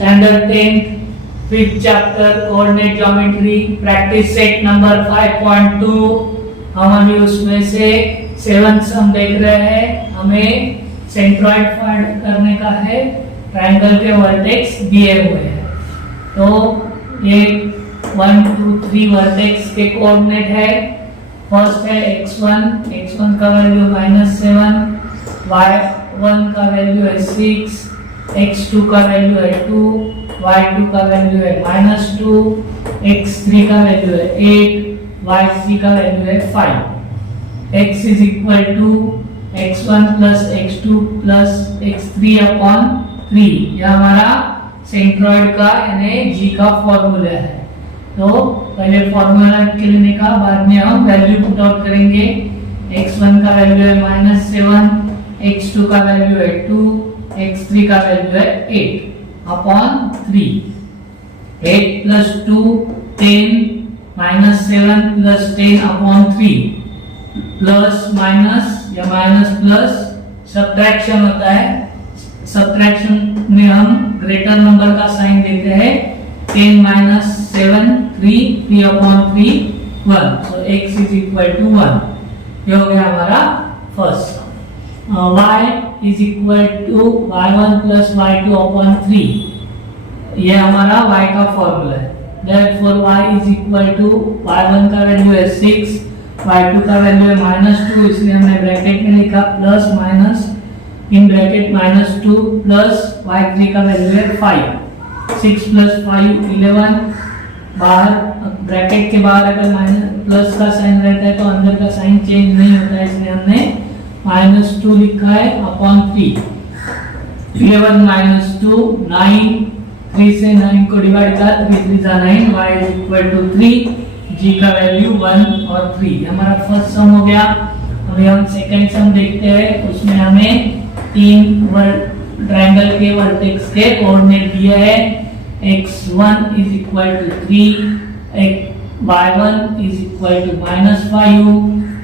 Standard 10th, 5th chapter, coordinate geometry, practice set number 5.2. हम अभी उसमें से 7th सम देख रहे हैं। हमें सेंट्रॉइड फाइंड करने का है। ट्रायंगल के वर्टेक्स दिए हुए हैं, तो ये 1 2 3 वर्टेक्स के कोऑर्डिनेट है। फर्स्ट है x1 का वैल्यू -7, y1 का वैल्यू है 6, x2 का वैल्यू है 2, y2 का वैल्यू है -2, x3 का वैल्यू है 8, y3 का वैल्यू है 5। x is equal to x1 plus x2 plus x3 upon 3। यह हमारा सेंट्रॉइड का यानी g का फॉर्मूला है। तो पहले फॉर्मूला के लिए निकाल, बाद में हम वैल्यू पुट आउट करेंगे। x1 का वैल्यू है -7, x2 का वैल्यू है 2, x3 का वैल्यू है 8 upon 3। 8 plus 2 10, -7 plus 10 upon 3, plus minus या माइनस प्लस सब्ट्रैक्शन होता है। सब्ट्रैक्शन में हम ग्रेटर नंबर का साइन देते हैं। 10 - 7 3 upon 3 1, so x is equal to 1। ये हो गया हमारा first. y is equal to y1 plus y2 upon 3। ये हमारा y का फॉर्मूला है। Therefore y is equal to y1 का वैल्यू है 6, y2 का वैल्यू है -2, इसलिए हमने ब्रैकेट में लिखा plus minus in bracket -2 plus y3 का वैल्यू है 5। 6 प्लस 5 11, बाहर ब्रैकेट के बाहर अगर माइनस प्लस का साइन रहता है तो अंदर का साइन चेंज नहीं होता है, इसलिए हमने -2 लिखा है अपॉन 3। 11 - 2 9, 3 से 9 को डिवाइड कर 3 3 जा 9, y is equal to 3, g का वैल्यू 1 और 3। हमारा फर्स्ट सम हो गया। अभी हम सेकंड सम देखते हैं। उसमें हमें 3 ट्रायंगल के वर्टेक्स के कोऑर्डिनेट दिए हैं। x1 is equal to 3, y1 is equal to -5,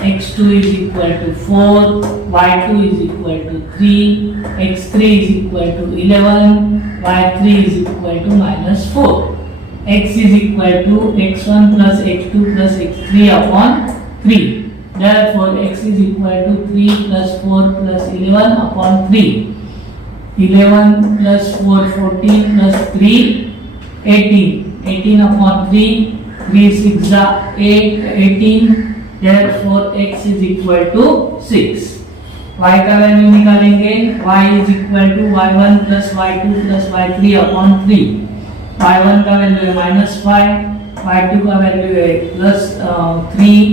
x2 is equal to 4, y2 is equal to 3, x3 is equal to 11, y3 is equal to -4. x is equal to x1 plus x2 plus x3 upon 3. Therefore x is equal to 3 plus 4 plus 11 upon 3. 11 plus 4 14 plus 3 18. 18 upon 3. 3 6 8 18. Therefore x is equal to 6. y का value निकालेंगे। y is equal to y1 plus y2 plus y3 upon 3। y1 का value है -5, y2 का value है +3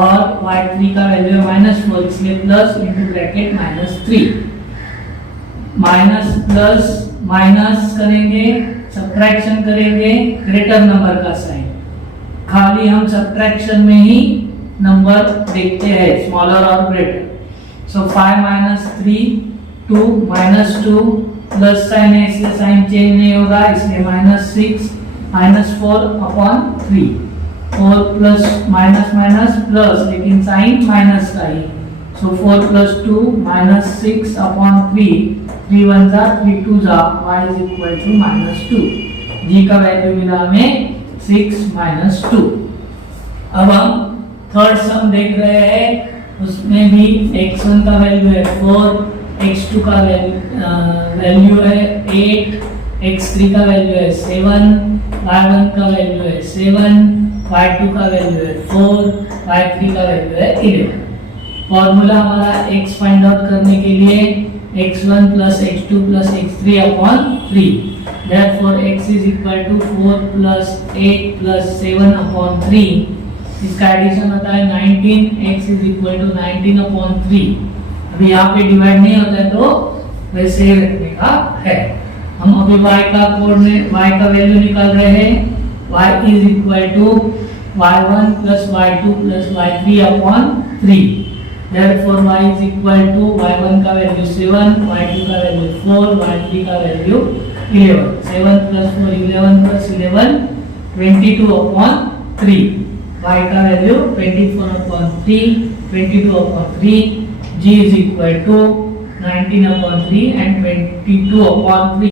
और y3 का value है -4, इसलिए plus into bracket -3। Minus plus minus करेंगे, सब्ट्रैक्शन करेंगे, ग्रेटर नंबर का साइन। खाली हम सब्ट्रैक्शन में ही नंबर देखते हैं, स्मॉलर और ग्रेटर। So 5 - 3 2 -2 प्लस साइन है इसलिए साइन चेंज नहीं होगा, इसलिए -6 -4 upon 3। 4 plus minus minus plus, लेकिन साइन माइनस का ही। सो 4 + 2 -6 अपॉन 3। 3 1 जा 3 2 जा, y is equal to -2। g का वैल्यू मिला हमें 6 - 2। अब हम थर्ड सम देख रहे हैं। उसमें भी x1 का वैल्यू है 4, x2 का वैल्यू है 8, x3 का वैल्यू है 7, y1 का वैल्यू है 7, y2 का वैल्यू है 4, y3 का वैल्यू है 11। फॉर्मूला हमारा x फाइंड आउट करने के लिए x1 plus x2 plus x3 upon 3। Therefore x is equal to 4 plus 8 plus 7 upon 3। इसका एडिशन होता है 19, x is equal to 19 upon 3। अभी यहाँ पे डिवाइड नहीं होता है तो वैसे ही रखने का है। हम अभी y का कोऑर्डिनेट, y का वैल्यू निकाल रहे हैं। y is equal to y1 plus y2 plus y3 upon 3। Therefore y is equal to y1 का वैल्यू 7, y2 का वैल्यू 4, y3 का वैल्यू 11। 7 + 4 11 + 11 22 अपॉन 3। y का value 24 upon 3, 22 upon 3, g is equal to 19 upon 3 and 22 upon 3।